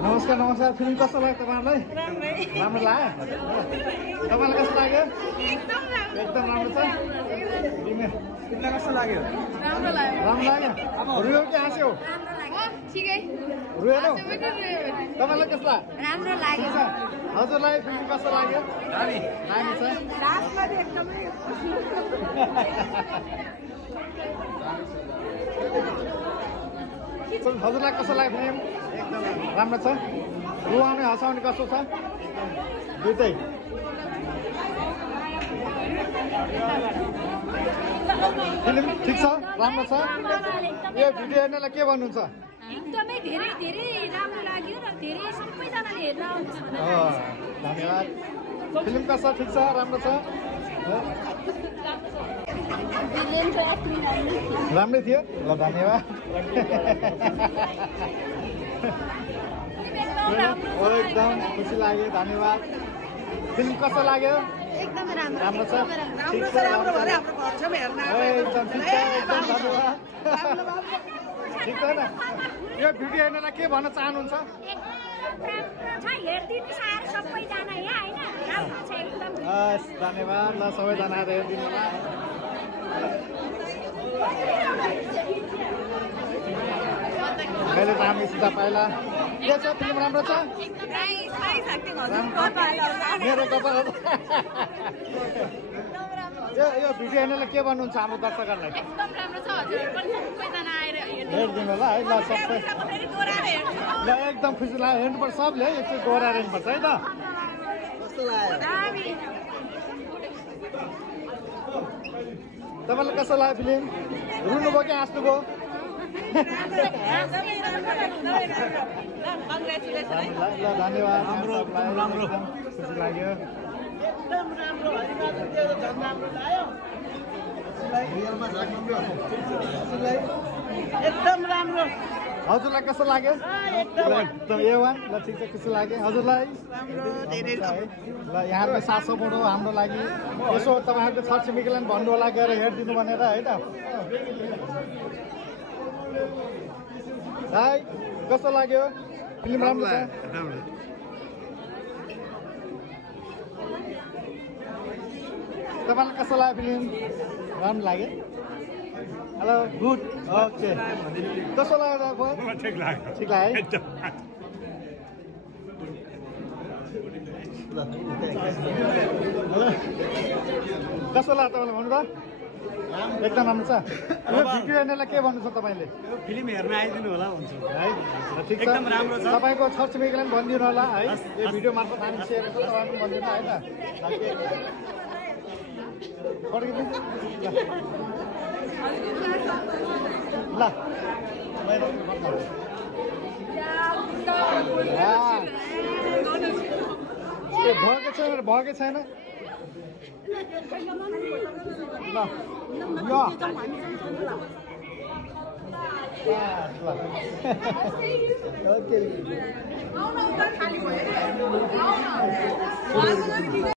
नमस्कार नमस्कार फिल्म कस्तो लाग्यो तपाईँलाई राम्रो लाग्यो तपाईँलाई कस्तो लाग्यो एकदम राम्रो छ तिमीलाई कस्तो लाग्यो राम्रो लाग्यो रुयो कि हाँस्यो रुयो तपाईँलाई कस्तो लाग्यो राम्रो लाग्यो हजुरलाई फिल्म कस्तो लाग्यो दामी छ हजुरलाई कस्तो लाग्यो फिल्म राम्रो छ रुवाउने हँसाउने कस्तो छ दुइटै फिल्म ठिक छ राम्रो छ यो भिडियो हेर्नेलाई के भन्नुहुन्छ एकदमै धेरै धेरै राम्रो लाग्यो र धेरै सबैजनाले हेर्न आउँछ धन्यवाद फिल्म कस्तो ठिक छ राम्रो छ राम्रै थियो ल धन्यवाद एकदम खुसी लाग्यो धन्यवाद फिल्म कस्तो लाग्यो एकदम राम्रो राम्रो छ एकदम ठिक छ एकदम धन्यवाद ठिक छ न यो भिडियो हेर्नलाई के भन्न चाहनुहुन्छ हस् धन्यवाद ल सबैजना आएर हेरिदिनु होला मैले त हामी सिधा पाइला के छ फिल्म राम्रो छ मेरो कपाल यो भिडियो हेर्नेलाई के भन्नुहुन्छ हाम्रो दर्शकहरूलाई एकदम राम्रो छ हजुर पनि सबैजना आएर हेरिदिनु होला है ल सबै ल एकदम खुसी लाग्यो हेर्नुपर्छ सबले एकचोटि दोहोऱ्याएर हेर्नुपर्छ है त कस्तो लाग्यो तपाईँलाई कस्तो लाग्यो फिल्म रुनुभयो कि हाँस्नुभयो ल धन्यवाद राम्रो खुसी लाग्यो एकदम राम्रो हजुरलाई कस्तो लाग्यो एकदम A1 ल ठिक छ खुसी लाग्यो हजुरलाई ल यहाँको साथ सपोर्ट हो हाम्रो लागि यसो तपाईँहरूको छरछिमेकीलाई भन्नु होला गएर हेरिदिनु भनेर है त है कस्तो लाग्यो फिल्म राम्रो छ तपाईँलाई कस्तो लाग्यो फिल्म राम्रो लाग्यो हेलो गुड ओके कस्तो लाग्यो ठिक लाग्यो कस्तो लाग्यो तपाईँलाई भन्नु त एकदम राम्रो छ यो भिडियो हेर्नेलाई के भन्नु छ तपाईँले फिल्म हेर्न आइदिनु होला भन्छु है ठिक छ एकदम राम्रो छ तपाईँको छरछिमेकीलाई पनि भनिदिनु होला है यो भिडियो मार्फत हामी सेयर गर्छौँ तपाईँको भनिदिनु है त ल भएकै छैन ल ओके